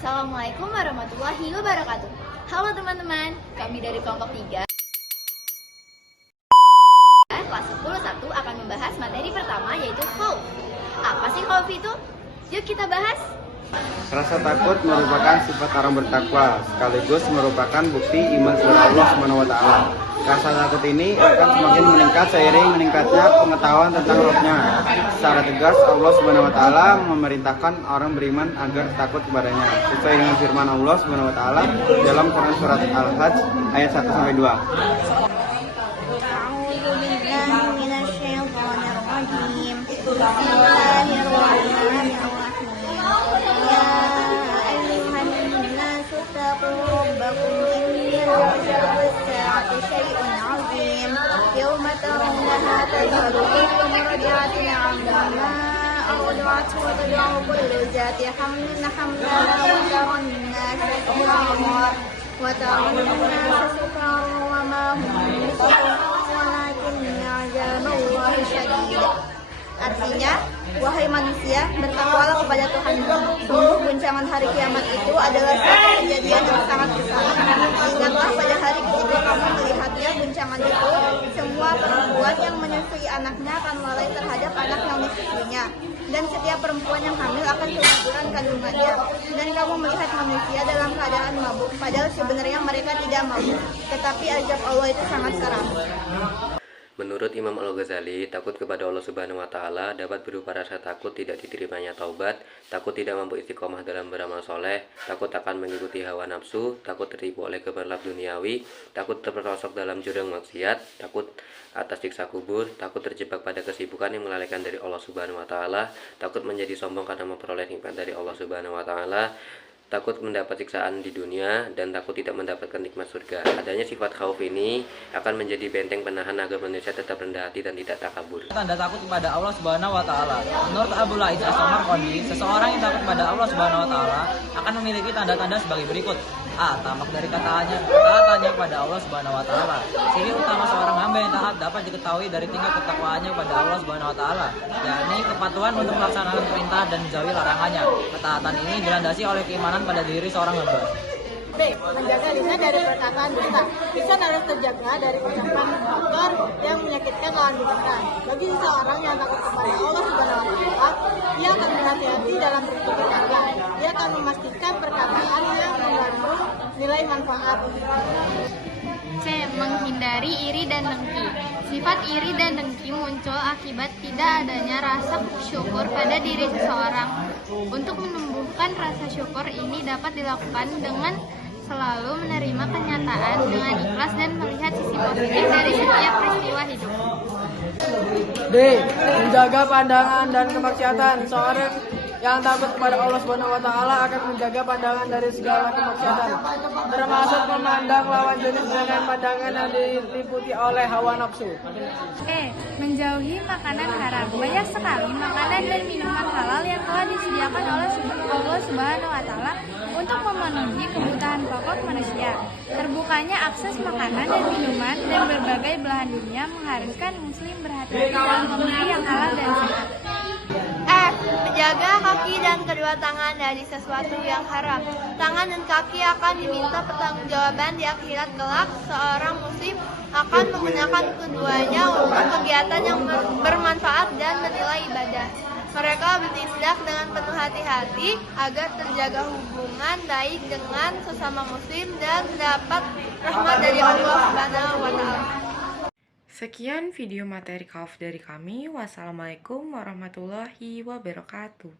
Assalamualaikum warahmatullahi wabarakatuh. Halo teman-teman, kami dari kelompok 3 kelas 10-1 akan membahas materi pertama yaitu khauf. Apa sih khauf itu? Yuk kita bahas. Rasa takut merupakan sifat orang bertakwa, sekaligus merupakan bukti iman kepada Allah SWT. Rasa takut ini akan semakin meningkat seiring meningkatnya pengetahuan tentang Rohnya. Secara tegas Allah SWT memerintahkan orang beriman agar takut kepadanya, sesuai dengan firman Allah SWT dalam Quran surat Al-Hajj ayat 1-2. يوم ترونها تذهل كل مرضعة عما أرضعت وتضع كل ذات حمل حملها وترى الناس سكارى وما هم بسكارى ولكن عذاب الله شديد. Artinya, wahai manusia, bertakwalah kepada Tuhanmu. Sungguh guncangan hari kiamat itu adalah suatu kejadian yang sangat besar. Ingatlah pada hari ketika kamu melihatnya guncangan itu, semua perempuan yang menyusui anaknya akan lalai terhadap anak yang disusuinya. Dan setiap perempuan yang hamil akan keguguran kandungannya. Dan kamu melihat manusia dalam keadaan mabuk, padahal sebenarnya mereka tidak mabuk. Tetapi azab Allah itu sangat seram. Menurut Imam Al-Ghazali, takut kepada Allah Subhanahu wa Ta'ala dapat berupa rasa takut tidak diterimanya taubat, takut tidak mampu istiqomah dalam beramal soleh, takut akan mengikuti hawa nafsu, takut tertipu oleh gemerlap duniawi, takut terperosok dalam jurang maksiat, takut atas siksa kubur, takut terjebak pada kesibukan yang melalaikan dari Allah Subhanahu wa Ta'ala, takut menjadi sombong karena memperoleh nikmat dari Allah Subhanahu wa Ta'ala, takut mendapat siksaan di dunia, dan takut tidak mendapatkan nikmat surga. Adanya sifat khauf ini akan menjadi benteng penahan agar manusia tetap rendah hati dan tidak takabur. Tanda takut kepada Allah Subhanahu wa Ta'ala. Menurut Abu La'id As-Samarqandi, seseorang yang takut kepada Allah Subhanahu wa Ta'ala akan memiliki tanda-tanda sebagai berikut. A. Tamak dari kataannya kepada Allah Subhanahu wa Ta'ala. Ciri utama seorang hamba yang taat dapat diketahui dari tingkat ketakwaannya kepada Allah Subhanahu wa Ta'ala, yakni kepatuhan untuk melaksanakan perintah dan menjauhi larangannya. Ketaatan ini dilandasi oleh keimanan pada diri seorang hamba. B. Menjaga lisan dari perkataan dusta. Lisan harus terjaga dari ucapan kotor yang menyakitkan lawan bicara. Bagi seseorang yang takut kepada Allah Subhanahu wa Ta'ala, dia akan berhati-hati dalam bertutur kata. Dia akan memastikan perkataan yang mengandung nilai manfaat. C. Menghindari iri dan dengki. Sifat iri dan dengki muncul akibat tidak adanya rasa syukur pada diri seseorang. Untuk menumbuhkan rasa syukur ini dapat dilakukan dengan selalu menerima kenyataan dengan ikhlas dan melihat sisi positif dari setiap peristiwa hidup. D. Menjaga pandangan dan kemaksiatan. Seorang yang takut kepada Allah Subhanahu wa Ta'ala akan menjaga pandangan dari segala kemaksiatan, termasuk memandang lawan jenis dengan pandangan yang diliputi oleh hawa nafsu. E. Menjauhi makanan haram. Banyak sekali makanan dan minuman halal yang telah disediakan oleh Allah Subhanahu wa Ta'ala untuk memenuhi kebutuhan pokok manusia. Terbukanya akses makanan dan minuman dan berbagai belahan dunia mengharuskan muslim berhati-hati dalam memilih yang halal dan sehat. F. Menjaga kaki dan kedua tangan dari sesuatu yang haram. Tangan dan kaki akan diminta pertanggungjawaban di akhirat kelak. Seorang muslim akan menggunakan keduanya untuk kegiatan yang bermanfaat dan bernilai ibadah. Mereka bertindak dengan penuh hati-hati agar terjaga hubungan baik dengan sesama muslim dan dapat rahmat dari Allah Subhanahu wa Ta'ala. Sekian video materi khauf dari kami. Wassalamualaikum warahmatullahi wabarakatuh.